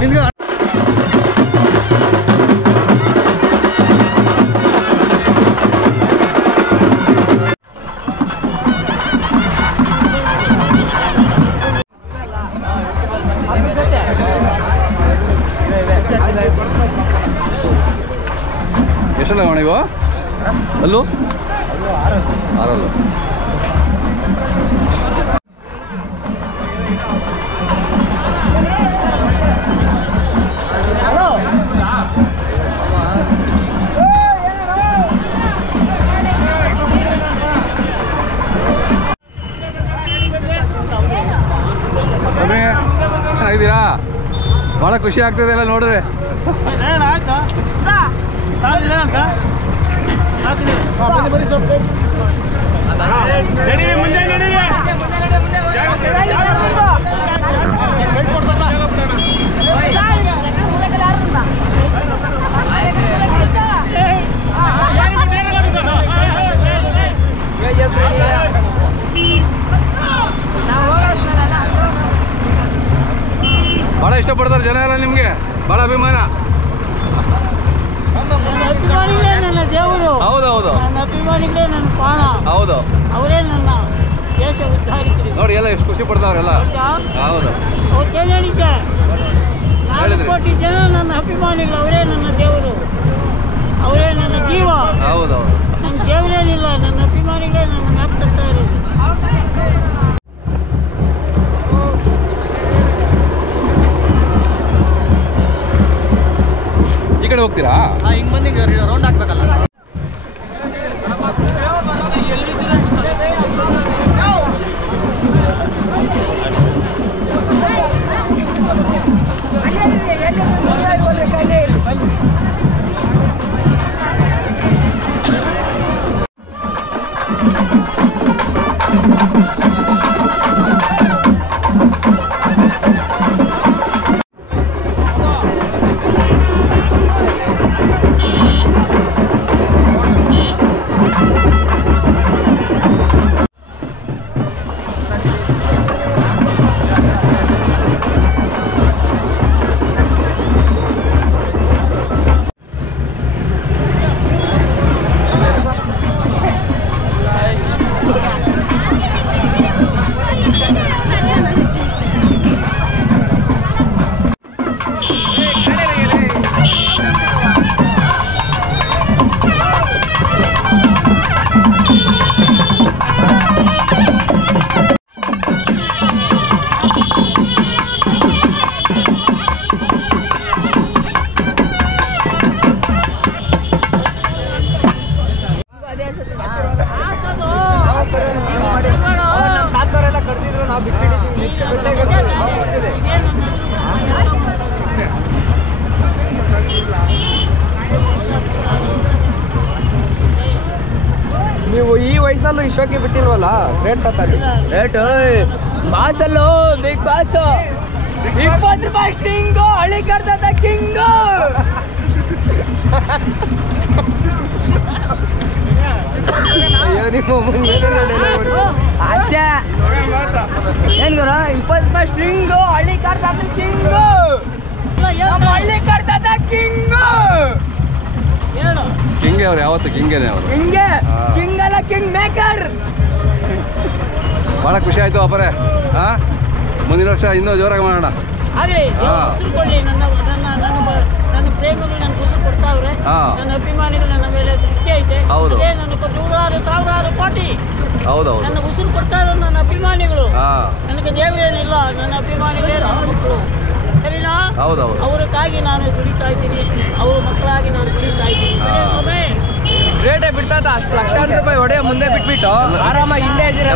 ನಿನ್ಗೆ ಎಷ್ಟಲ್ಲ ನೀವು ಅಲ್ಲೂ ಆರಲ್ಲು ಚೆನ್ನಾಗಿದ್ದೀರಾ? ಭಾಳ ಖುಷಿ ಆಗ್ತದೆ ಎಲ್ಲ ನೋಡ್ರಿ. ಭಾಳ ಇಷ್ಟಪಡ್ತಾರೆ ಜನ ಎಲ್ಲ ನಿಮಗೆ, ಭಾಳ ಅಭಿಮಾನ. ನನ್ನ ದೇವರು, ಹೌದೌದು, ನನ್ನ ಅಭಿಮಾನಿಗಳೇ ನನ್ನ ಪ್ರಾಣ. ಹೌದು, ಅವರೇ ನನ್ನ ದೇಶ ಉದ್ಧಾರಿಕರು. ನೋಡಿ ಎಲ್ಲ ಎಷ್ಟು ಖುಷಿ ಪಡ್ತಾವ್ರೆಲ್ಲ. ಹೌದು, ಅವತ್ತೇನು ಹೇಳಿದ್ದೆ, 4 ಕೋಟಿ ಜನ ನನ್ನ ಅಭಿಮಾನಿಗಳು. ಅವರೇ ನನ್ನ ದೇವರು, ಅವರೇ ನನ್ನ ಜೀವ. ಹೌದೌದು, ನನ್ನ ದೇವರೇನಿಲ್ಲ, ನನ್ನ ಅಭಿಮಾನಿಗಳೇ ನನ್ನ ಮ್ಯಾಪ್ ತರ್ತಾ ಇರೋದು. ಈ ಕಡೆ ಹೋಗ್ತೀರಾ? ಹಿಂಗೆ ಬಂದು ರೌಂಡ್ ಹಾಕ್ಬೇಕಲ್ಲ. ನೀವು ಈ ವಯಸ್ಸಲ್ಲೂ ಇಷ್ಟಕ್ಕೆ ಬಿಟ್ಟಿಲ್ವಲ್ಲ, ರೇಟ್ ತರ್ತಾರೆ. ರೇಟ್ ಬಾಸಲ್ಲೂ ಬಿಗ್ ಬಾಸ್ 20 ರೂಪಾಯಿ ಸ್ಟಿಂಗು, ಹಳ್ಳಿ ಕರ್ದ ಕಿಂಗು. ಅಷ್ಟೇ ಏನ್ ಗುರು, 20 ರೂಪಾಯಿ ಸ್ಟ್ರಿಂಗು, ಹಳ್ಳಿ ಕರ್ದ ಕಿಂಗು, ಹಳ್ಳಿ ಕರ್ದ ಕಿಂಗು. ಕಿಂಗೆ ಅವ್ರು, ಯಾವತ್ತು ಕಿಂಗೇನೆ ಅವರು. ಹಿಂಗೆ ಕಿಂಗ್ ಅಲ್ಲ, ಕಿಂಗ್ ಮೇಕರ್. ಭಾಳ ಖುಷಿ ಆಯ್ತು ಅಪ್ಪರೇ. ಮುಂದಿನ ವರ್ಷ ಇನ್ನೂ ಜೋರಾಗಿ ಮಾಡೋಣ. ಅದೇ ಉಸಿರು ಕೊಡ್ಲಿ. ನನ್ನ ಪ್ರೇಮಿಗಳು ನನ್ನ ಉಸಿರು ಕೊಡ್ತಾವ್ರೆ. ನನ್ನ ಅಭಿಮಾನಿಗಳು ನನ್ನ ಮೇಲೆ ದೃಷ್ಟಿ ಐತೆ. ಹೌದು, ಅದೇ ನನ್ನ 100,000 ಕೋಟಿ ಹೌದೌದು, ನನ್ನ ಉಸಿರು ಕೊಡ್ತಾ ಇರೋ ನನ್ನ ಅಭಿಮಾನಿಗಳು. ನನಗೆ ದೇವರೇನಿಲ್ಲ, ನನ್ನ ಅಭಿಮಾನಿಗಳೇ ನನ್ನ ಮಕ್ಕಳು. ಸರಿನಾ? ಹೌದೌದು, ಅವರಿಗಾಗಿ ನಾನು ದುಡಿತಾ ಇದ್ದೀನಿ, ಅವ್ರ ಮಕ್ಕಳಾಗಿ ನಾನು ದುಡಿತಾ ಇದ್ದೀನಿ. ರೇಟೇ ಬಿಡ್ತಾ ಅಷ್ಟು ಲಕ್ಷಾಂತರ ರೂಪಾಯಿ ಹೊಡೆಯೋ ಮುಂದೆ ಬಿಟ್ಬಿಟ್ಟು ಆರಾಮಾಗಿ ಇಲ್ಲೇ ಇದ್ದೀರಾ.